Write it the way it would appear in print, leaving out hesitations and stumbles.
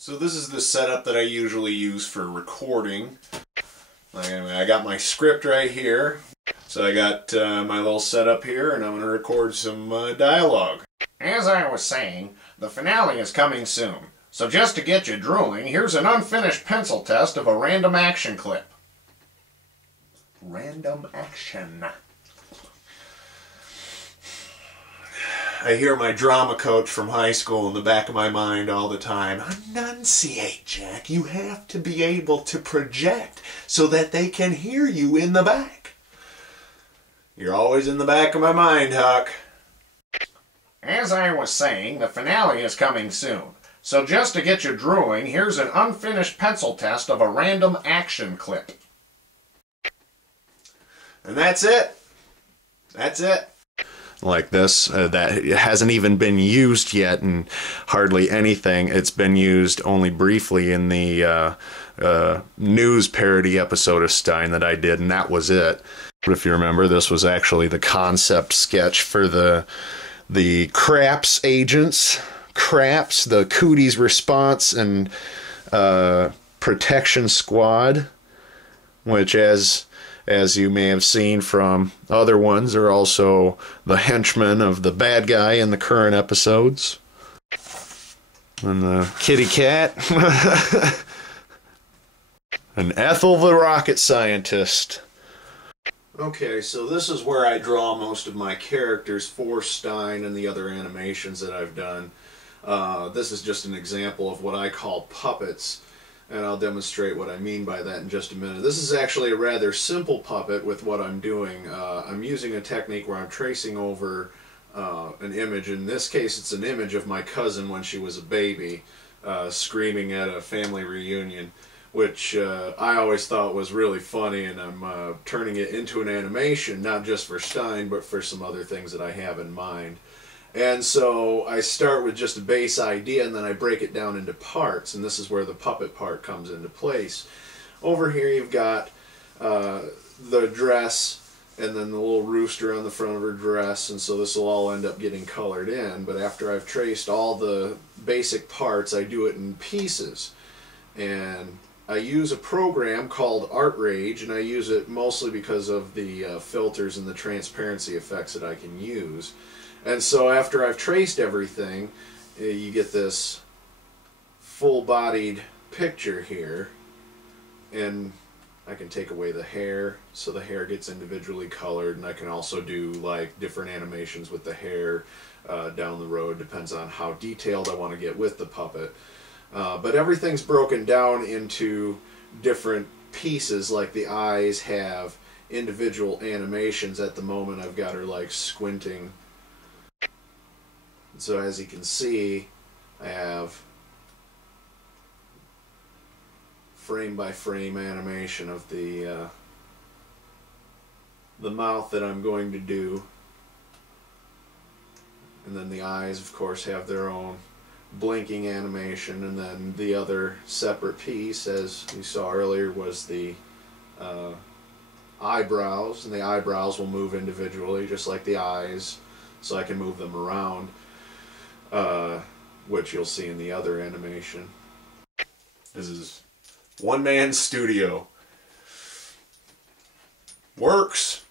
So this is the setup that I usually use for recording. I got my script right here. So I got my little setup here, and I'm going to record some dialogue. As I was saying, the finale is coming soon. So just to get you drooling, here's an unfinished pencil test of a random action clip. Random action. I hear my drama coach from high school in the back of my mind all the time. Enunciate, Jack. You have to be able to project so that they can hear you in the back. You're always in the back of my mind, Huck. As I was saying, the finale is coming soon. So just to get you drooling, here's an unfinished pencil test of a random action clip. And that's it. That's it. Like this, that hasn't even been used yet in hardly anything. It's been used only briefly in the news parody episode of Stein that I did, and that was it. But if you remember, this was actually the concept sketch for the Craps agents. Craps, the Cooties Response and Protection Squad, which as you may have seen from other ones, are also the henchmen of the bad guy in the current episodes. And the kitty cat. And Ethel the rocket scientist. Okay, so this is where I draw most of my characters for Stein and the other animations that I've done. This is just an example of what I call puppets, and I'll demonstrate what I mean by that in just a minute. This is actually a rather simple puppet with what I'm doing. I'm using a technique where I'm tracing over an image. In this case, it's an image of my cousin when she was a baby, screaming at a family reunion, which I always thought was really funny, and I'm turning it into an animation, not just for Stein, but for some other things that I have in mind. And so I start with just a base idea, and then I break it down into parts, and this is where the puppet part comes into place. Over here you've got the dress, and then the little rooster on the front of her dress, and so this will all end up getting colored in. But after I've traced all the basic parts, I do it in pieces. And I use a program called Art Rage, and I use it mostly because of the filters and the transparency effects that I can use. And so after I've traced everything, you get this full-bodied picture here, and I can take away the hair, so the hair gets individually colored, and I can also do like different animations with the hair down the road. Depends on how detailed I want to get with the puppet. But everything's broken down into different pieces, like the eyes have individual animations. At the moment I've got her like squinting. So as you can see, I have frame by frame animation of the mouth that I'm going to do, and then the eyes of course have their own blinking animation, and then the other separate piece, as you saw earlier, was the eyebrows, and the eyebrows will move individually just like the eyes, so I can move them around. Which you'll see in the other animation. This is one-man studio. Works.